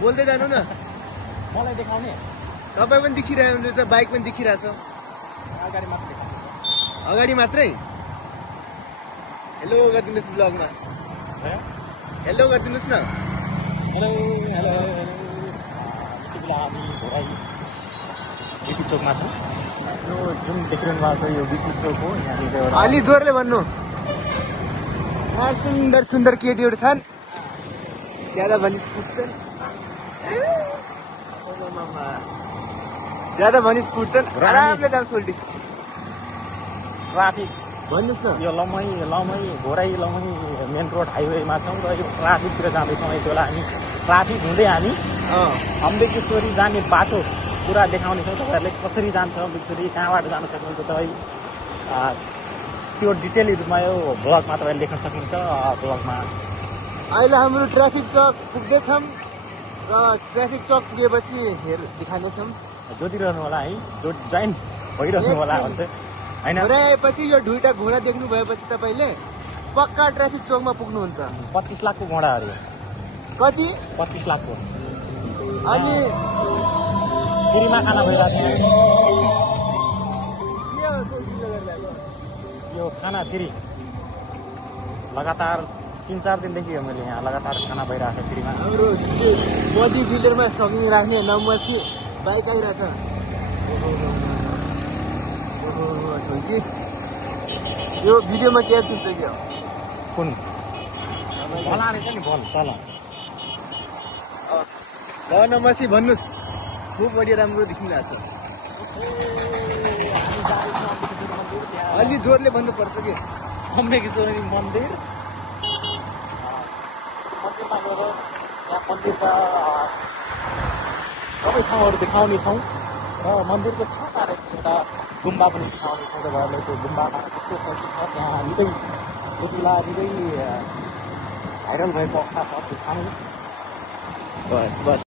बोल्दै जानु न। मलाई देखाउने तपाईँ पनि देखिरहेको हुनुहुन्छ, बाइक पनि देखिरहेछ। अगाडि मात्र देखाउने अगाडि मात्रै हेलो गरिदिनुहोस् ब्लगमा। हेलो गरिदिनुहोस् न। हेलो हेलो हेलो यति बेला हामी घोराई बिपी चोकमा छौँ। यो जुन देखिरहनु भएको छ यो बिपी चोक हो। यहाँनिर एउटा अलि जोरले भन्नु। यहाँ सुन्दर सुन्दर केटीहरू छन्, ज्यादा भनिस कुट्छन्, ज्यादा भनिस कुट्छन्, आरामले जान्छ उल्टी। ट्राफिक भन्नुहोस् न। यो लमही घोराई लमही मेन रोड हाइवेमा छौँ र यो ट्राफिकतिर जाँदैछौँ। यति बेला हामी ट्राफिक हुँदै हामी अम्बेकेश्वरी जाने बाटो पुरा देखाउनेछौँ। तपाईँहरूले कसरी जान्छ अम्बेकेश्वरी, कहाँबाट जान सक्नुहुन्छ तपाईँ त्यो डिटेलहरूमा यो ब्लगमा तपाईँले देख्न सक्नुहुन्छ। ब्लगमा अहिले हाम्रो ट्राफिक चौक पुग्दैछौँ र ट्राफिक चौक पुगेपछि देखानेछौँ। जोतिरहनु होला है, जोइन भइरहनु होला भन्छ होइन। घोराएपछि यो दुईटा घोडा देख्नु भएपछि तपाईँले पक्का ट्राफिक चौकमा पुग्नुहुन्छ। 25 लाखको घोडा अरे। कति? 25 लाखको। अनि फ्रीमा खाना भइरहेको छ। यो खाना फ्री लगातार 3-4 दिनदेखि हो। मैले यहाँ लगातार खाना भइरहेको छ फ्रीमा। हाम्रो बडी बिल्डरमा सक्ने राख्ने नम्बरसी बाइक आइरहेछ। यो भिडियोमा क्याच हुन्छ क्या? कुन भल रहेछ नि भल तल नम्बरसी भन्नुहोस्। खुब बढी राम्रो देखिरहेछ। अलि जोरले भन्नुपर्छ कि। अम्बेकेश्वरी मन्दिर मन्दिरमा गएर यहाँ मन्दिरका सबै ठाउँहरू देखाउनेछौँ र मन्दिरको छेउमा एउटा गुम्बा पनि देखाउनेछौँ। तपाईँहरूलाई त्यो गुम्बामा कस्तो छ के छ त्यहाँ निकै यति बेला निकै भाइरल भएको अवस्था छ देखाउनु। बस बस।